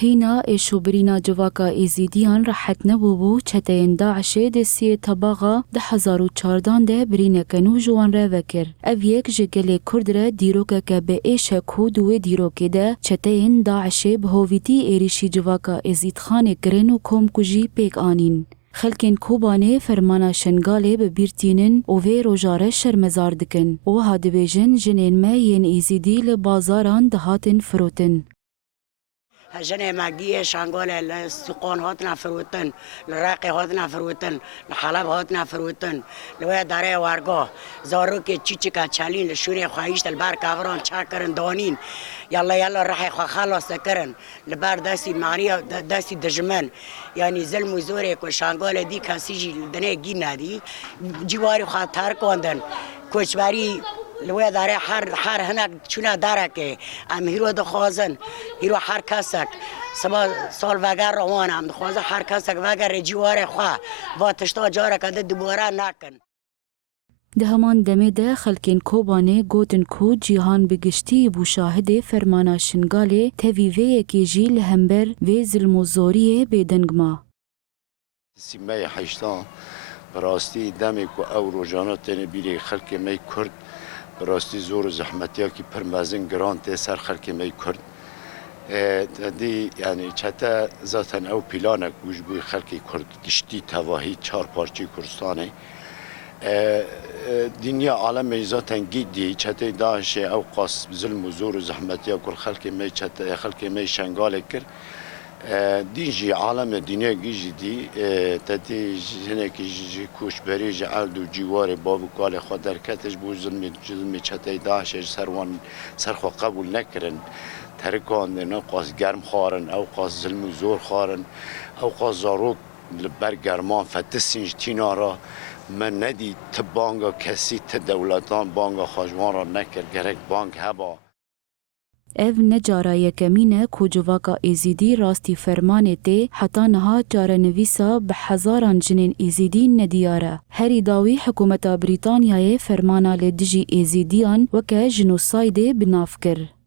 هینا ایشوبرینا جواکا ایزیدیان راحت نبوبو چتین داعش دسیه تباغا 2014 ده برینه کنو جوان را وکر. او یک جگل کرد را دیروکا که به ایش کود و دیروکه ده چتین داعش به هویتی ایریشی جواکا ایزید خانه کرن و کم کجی پیک آنین. خلکین کوبانه فرمانا شنگاله به بیرتینن و وی روژاره شرمزار دکن و هادبیجن جنین ما ین ایزیدی لبازاران دهاتن فروتن. هجنة مجدية شانقول السقون هاتنا فروتن الراقي هاتنا فروتن الحلب هاتنا فروتن لويا داري وارقو زاروك تشيكا تشالين لشوري خواهيشت البار كافران تشاكرن دونين يلا راح خلاص كرن البار داسي معنية داسي دجمن يعني زلم وزورك وشانقول دي كاسيجي الدنيا جينا دي جواري خاطر كوندن كوشباري لوی داره هر هنگ چونه داره که ام هیرو دخوازن هیرو هر کسک سال وگر روانم دخوازن هر کسک وگر جوار خواه و تشتا جاره کده دوباره نکن. ده همان دمه ده خلکین کوبانه گوتن کو جیهان بگشتی بو شاهد فرمانا شنگاله تیویوه که جیل همبر و ظلم و زوریه بدنگ ما. سیمه حیشتان براستی دمی که او روزانات بیری خلک می کرد براستی زور و زحمتیا که پرمازن گرانت سر خلک می کرد دی یعنی چتا ذاتن او پیلانک گوش بوی خلک کرد گشتی تواهی 4 پارچی کردستانه دنیا عالم ذاتن گیدی چتا داعش او قاس ظلم و زور و زحمتیا کر خلک می چتا خلک می شنگال کر دیجی عالم دنیا گیجی دی تدی جنه کی کوش بری جعل دو جوار باب کال خود درکتش بو ظلم چتای داعش سرخو قبول نکرن ترکان نه قاس گرم خارن او قاس ظلم و زور خارن او قاس زاروک بر گرمان فتسینج تینارا من ندی تبانگا کسی دولتان بانگا خاجوان را نکر گرک بانگ هبا اف نجارا یکمینه کو جواکا ایزیدی راستی فرمانه ته حتا نها جاره نویسا به هزاران جنین ایزیدی ندیاره. هری داوی حکومت بریتانیای فرمانا لدجی ایزیدیان وکه جنوسایده بناف کر.